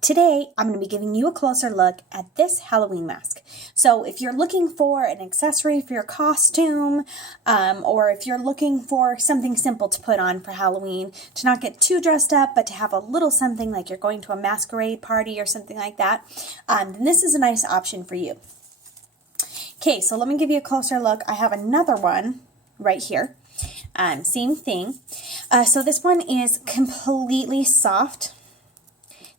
Today, I'm going to be giving you a closer look at this Halloween mask. So if you're looking for an accessory for your costume, or if you're looking for something simple to put on for Halloween, to not get too dressed up, but to have a little something like you're going to a masquerade party or something like that, then this is a nice option for you. Okay, so let me give you a closer look. I have another one right here. Same thing. So this one is completely soft.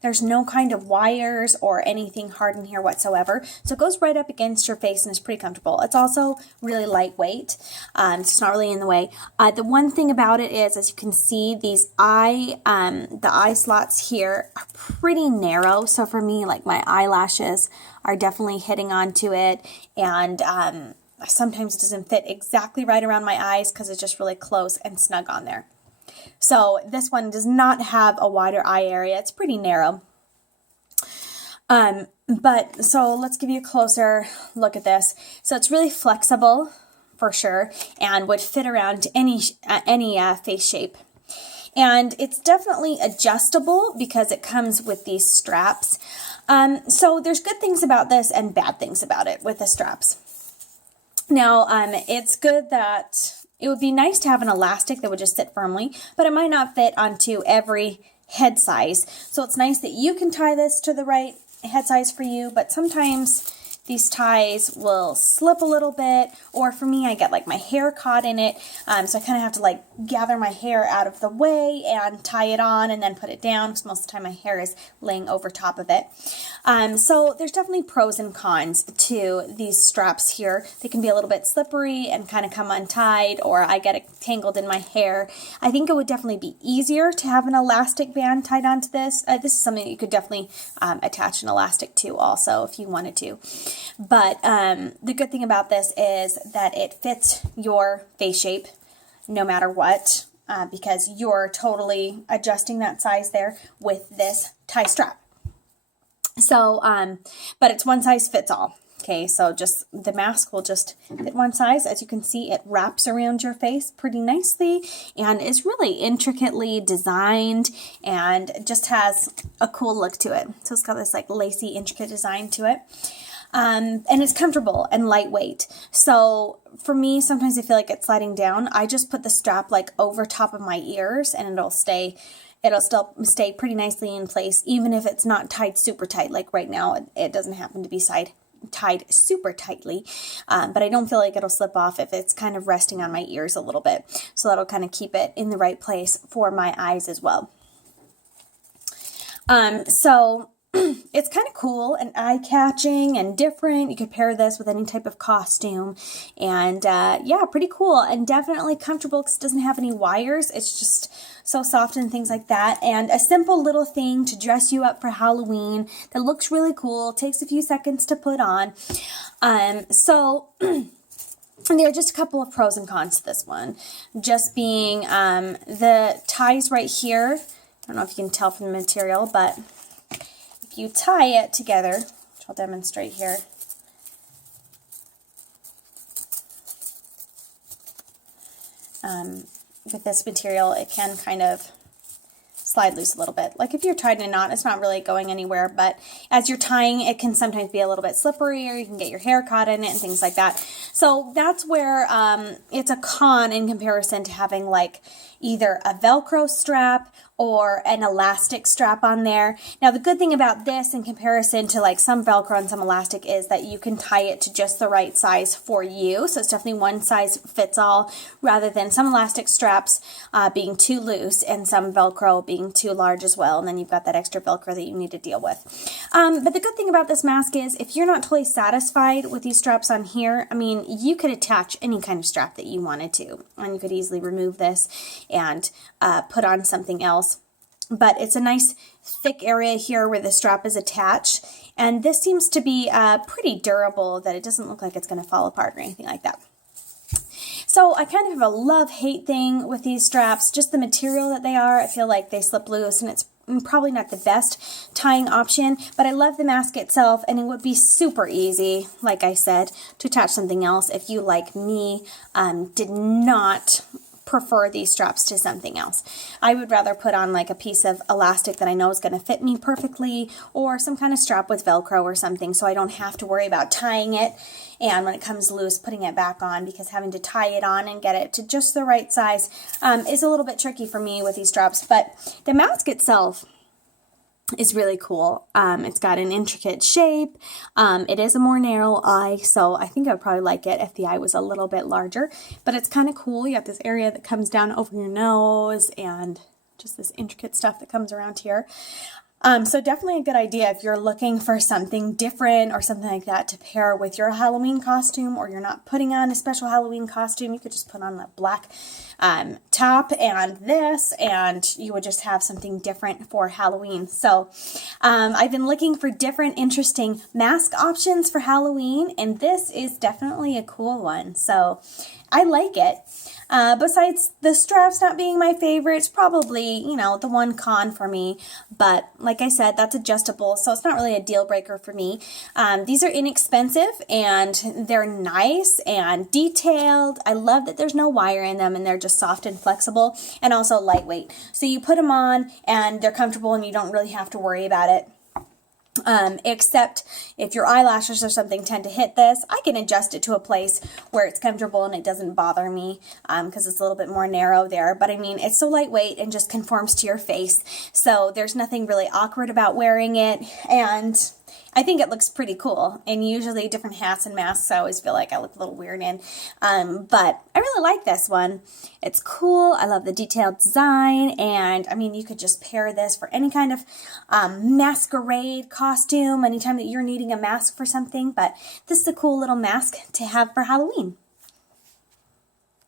There's no kind of wires or anything hard in here whatsoever. So it goes right up against your face and is pretty comfortable. It's also really lightweight. So it's not really in the way. The one thing about it is, as you can see, the eye slots here are pretty narrow. So for me, like my eyelashes are definitely hitting onto it, and sometimes it doesn't fit exactly right around my eyes because it's just really close and snug on there. So this one does not have a wider eye area. It's pretty narrow. But so let's give you a closer look at this. So it's really flexible for sure and would fit around any face shape. And it's definitely adjustable because it comes with these straps. So there's good things about this and bad things about it with the straps. Now, it's good that it would be nice to have an elastic that would just sit firmly, but it might not fit onto every head size. So it's nice that you can tie this to the right head size for you, but sometimes these ties will slip a little bit, or for me, I get like my hair caught in it, so I kind of have to like gather my hair out of the way and tie it on and then put it down, because most of the time my hair is laying over top of it. So there's definitely pros and cons to these straps here. They can be a little bit slippery and kind of come untied, or I get it tangled in my hair. I think it would definitely be easier to have an elastic band tied onto this. This is something that you could definitely attach an elastic to also if you wanted to. But the good thing about this is that it fits your face shape no matter what, because you're totally adjusting that size there with this tie strap. So, but it's one size fits all. Okay, so just the mask will just fit one size. As you can see, it wraps around your face pretty nicely and is really intricately designed and just has a cool look to it. So it's got this like lacy, intricate design to it. And it's comfortable and lightweight. So for me, sometimes I feel like it's sliding down. I just put the strap like over top of my ears and it'll still stay pretty nicely in place, even if it's not tied super tight. Like right now, it doesn't happen to be tied super tightly, but I don't feel like it'll slip off if it's kind of resting on my ears a little bit. So that'll kind of keep it in the right place for my eyes as well. So it's kind of cool and eye-catching and different. You could pair this with any type of costume, and yeah, pretty cool and definitely comfortable because it doesn't have any wires. It's just so soft and things like that, and a simple little thing to dress you up for Halloween that looks really cool, takes a few seconds to put on. So there are just a couple of pros and cons to this one, just being the ties right here. I don't know if you can tell from the material, but you tie it together, which I'll demonstrate here. With this material, it can kind of slide loose a little bit. Like if you're tied in a knot, it's not really going anywhere, but as you're tying, it can sometimes be a little bit slippery, or you can get your hair caught in it and things like that. So that's where it's a con in comparison to having like either a Velcro strap or an elastic strap on there. Now, the good thing about this in comparison to like some Velcro and some elastic is that you can tie it to just the right size for you. So it's definitely one size fits all, rather than some elastic straps being too loose and some Velcro being too large as well. And then you've got that extra Velcro that you need to deal with. But the good thing about this mask is if you're not totally satisfied with these straps on here, I mean, you could attach any kind of strap that you wanted to, and you could easily remove this and put on something else. But it's a nice thick area here where the strap is attached, and this seems to be pretty durable, that it doesn't look like it's going to fall apart or anything like that. So I kind of have a love-hate thing with these straps, just the material that they are. I feel like they slip loose and it's probably not the best tying option, but I love the mask itself, and it would be super easy, like I said, to attach something else if you, like me, did not prefer these straps to something else. I would rather put on like a piece of elastic that I know is going to fit me perfectly, or some kind of strap with Velcro or something, so I don't have to worry about tying it, and when it comes loose, putting it back on, because having to tie it on and get it to just the right size is a little bit tricky for me with these straps. But the mask itself is really cool. It's got an intricate shape. It is a more narrow eye, so I think I would probably like it if the eye was a little bit larger, but it's kind of cool. You have this area that comes down over your nose and just this intricate stuff that comes around here. So definitely a good idea if you're looking for something different or something like that to pair with your Halloween costume, or you're not putting on a special Halloween costume. You could just put on a black top and this, and you would just have something different for Halloween. So I've been looking for different interesting mask options for Halloween, and this is definitely a cool one. So I like it. Besides the straps not being my favorite, it's probably, the one con for me. But like I said, that's adjustable, so it's not really a deal breaker for me. These are inexpensive, and they're nice and detailed. I love that there's no wire in them, and they're just soft and flexible, and also lightweight. So you put them on, and they're comfortable, and you don't really have to worry about it. Except if your eyelashes or something tend to hit this, I can adjust it to a place where it's comfortable and it doesn't bother me, because it's a little bit more narrow there. But I mean, it's so lightweight and just conforms to your face, so there's nothing really awkward about wearing it, and I think it looks pretty cool. And usually different hats and masks, I always feel like I look a little weird in. But I really like this one. It's cool. I love the detailed design. And I mean, you could just pair this for any kind of masquerade costume, anytime that you're needing a mask for something. But this is a cool little mask to have for Halloween.